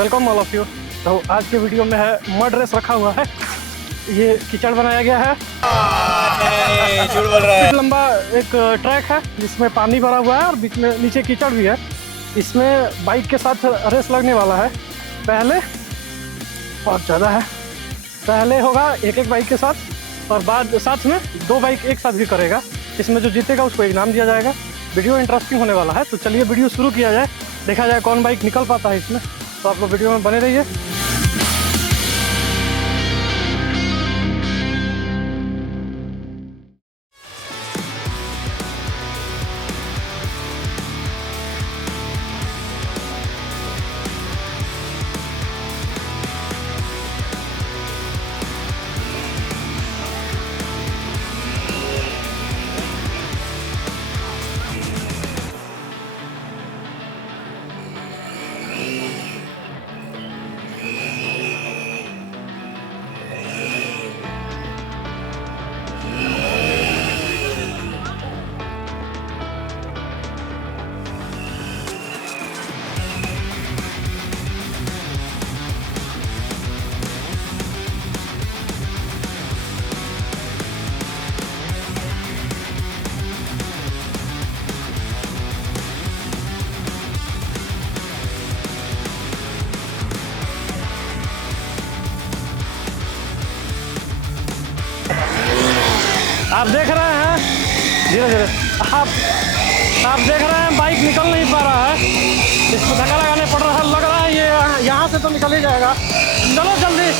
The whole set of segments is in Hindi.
Welcome all of you. तो आज के वीडियो में है मड रेस रखा हुआ है, ये कीचड़ बनाया गया है। झूठ बोल रहा है। लंबा एक ट्रैक है जिसमें पानी भरा हुआ है और बीच में नीचे कीचड़ भी है। इसमें बाइक के साथ रेस लगने वाला है। पहले बहुत ज़्यादा है, पहले होगा एक एक बाइक के साथ और बाद साथ में 2 बाइक एक साथ भी करेगा। इसमें जो जीतेगा उसको इनाम दिया जाएगा। वीडियो इंटरेस्टिंग होने वाला है, तो चलिए वीडियो शुरू किया जाए, देखा जाए कौन बाइक निकल पाता है इसमें। तो आप लोग वीडियो में बने रहिए। आप देख रहे हैं धीरे धीरे, आप देख रहे हैं बाइक निकल नहीं पा रहा है, इसको धक्का लगाने पड़ रहा है। लग रहा है ये यहाँ से तो निकल ही जाएगा। चलो जल्दी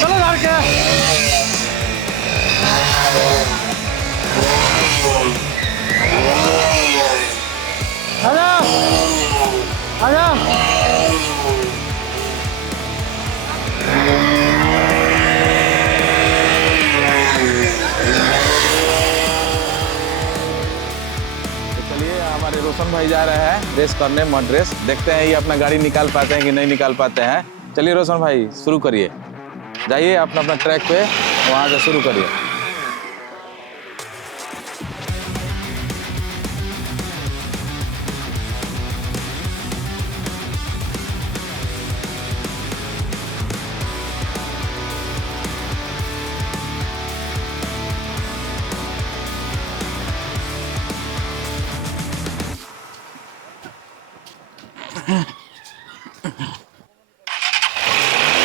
चलो घर के। आजा आजा। हमारे रोशन भाई जा रहे हैं रेस करने, मड रेस। देखते हैं ये अपना गाड़ी निकाल पाते हैं कि नहीं निकाल पाते हैं। चलिए रोशन भाई शुरू करिए, जाइए अपना अपना ट्रैक पे, वहाँ से शुरू करिए।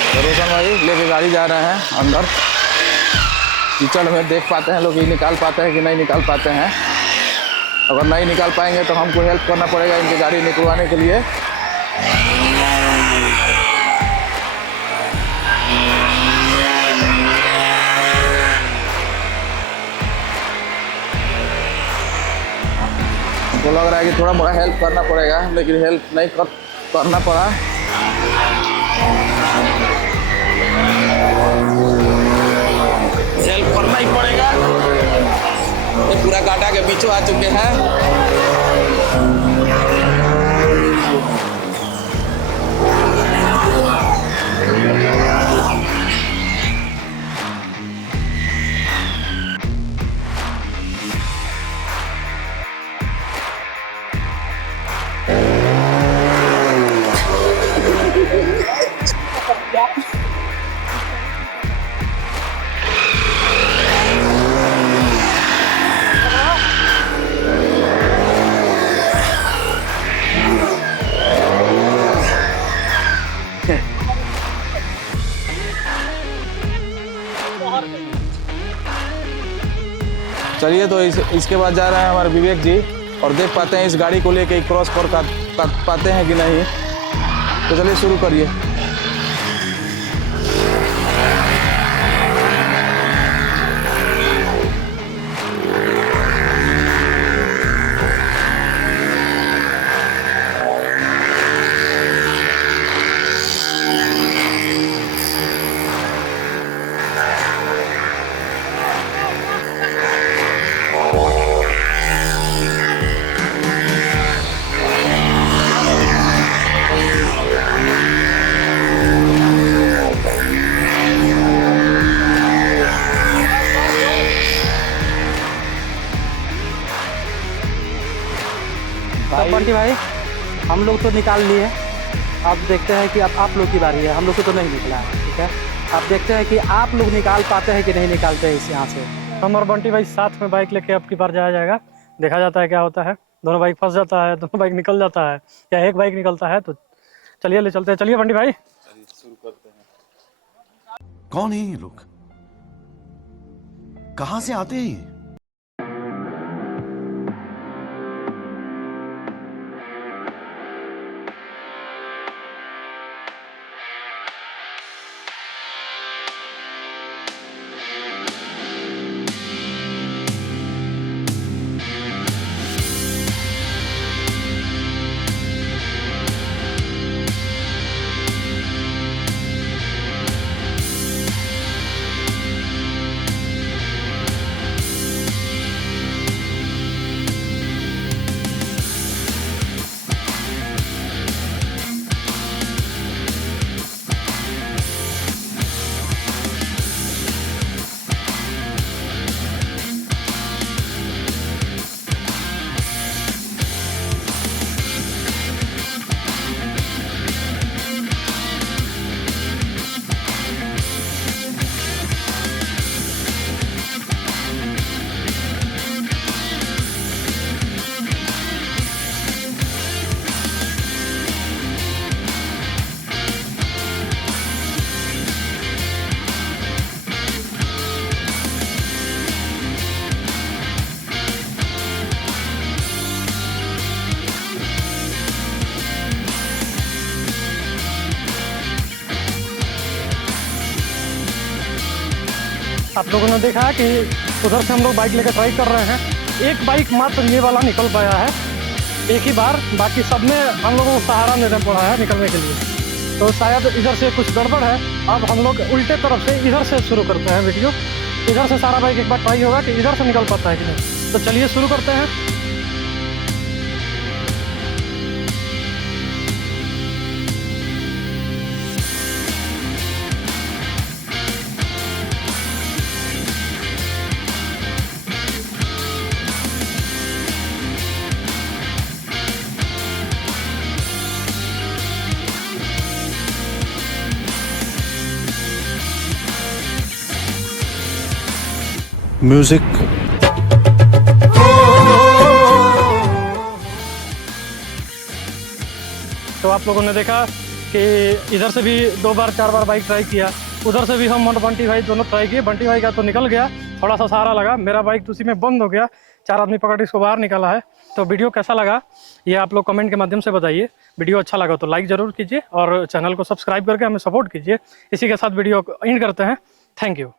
तो रोशन भाई लेके गाड़ी जा रहे हैं अंदर। कीचड़ में देख पाते हैं लोग ये निकाल पाते हैं कि नहीं निकाल पाते हैं। अगर नहीं निकाल पाएंगे तो हमको हेल्प करना पड़ेगा इनकी गाड़ी निकलवाने के लिए। हमको लग रहा है कि थोड़ा मोड़ा हेल्प करना पड़ेगा, लेकिन हेल्प नहीं करना पड़ा। हेल्प करना ही पड़ेगा। ये पूरा गाड़ा के बीचों आ चुके हैं। चलिए तो इसके बाद जा रहे हैं हमारे विवेक जी, और देख पाते हैं इस गाड़ी को लेके क्रॉस कर पाते हैं कि नहीं। तो चलिए शुरू करिए। बंटी भाई हम लोग तो निकाल लिए, अब देखते हैं कि अब आप लोग की बारी है, हम लोग को तो नहीं निकला है, ठीक है। अब देखते हैं कि आप लोग निकाल पाते हैं कि नहीं निकालते हैं इस यहाँ से। हम और बंटी भाई साथ में बाइक लेके अब की बार जाया जाएगा, देखा जाता है क्या होता है। दोनों बाइक फंस जाता है, दोनों बाइक निकल जाता है, या एक बाइक निकलता है, तो चलिए ले चलते हैं। चलिए बंटी भाई। कौन है ये लोग? कहां से आते हैं ये? आप लोगों ने देखा कि उधर से हम लोग बाइक लेकर ट्राई कर रहे हैं। एक बाइक मात्र ये वाला निकल पाया है एक ही बार, बाकी सब में हम लोगों को सहारा लेना पड़ा है निकलने के लिए। तो शायद इधर से कुछ गड़बड़ है। अब हम लोग उल्टे तरफ से इधर से शुरू करते हैं वीडियो। इधर से सारा बाइक एक बार ट्राई होगा कि इधर से निकल पाता है कि नहीं। तो चलिए शुरू करते हैं। म्यूजिक। तो आप लोगों ने देखा कि इधर से भी 2 बार 4 बार बाइक ट्राई किया, उधर से भी हम और बंटी भाई दोनों ट्राई किए। बंटी भाई का तो निकल गया, थोड़ा सा सहारा लगा, मेरा बाइक तो उसी में बंद हो गया। 4 आदमी पकड़ इसको बाहर निकाला है। तो वीडियो कैसा लगा ये आप लोग कमेंट के माध्यम से बताइए। वीडियो अच्छा लगा तो लाइक ज़रूर कीजिए और चैनल को सब्सक्राइब करके हमें सपोर्ट कीजिए। इसी के साथ वीडियो को एंड करते हैं। Thank you.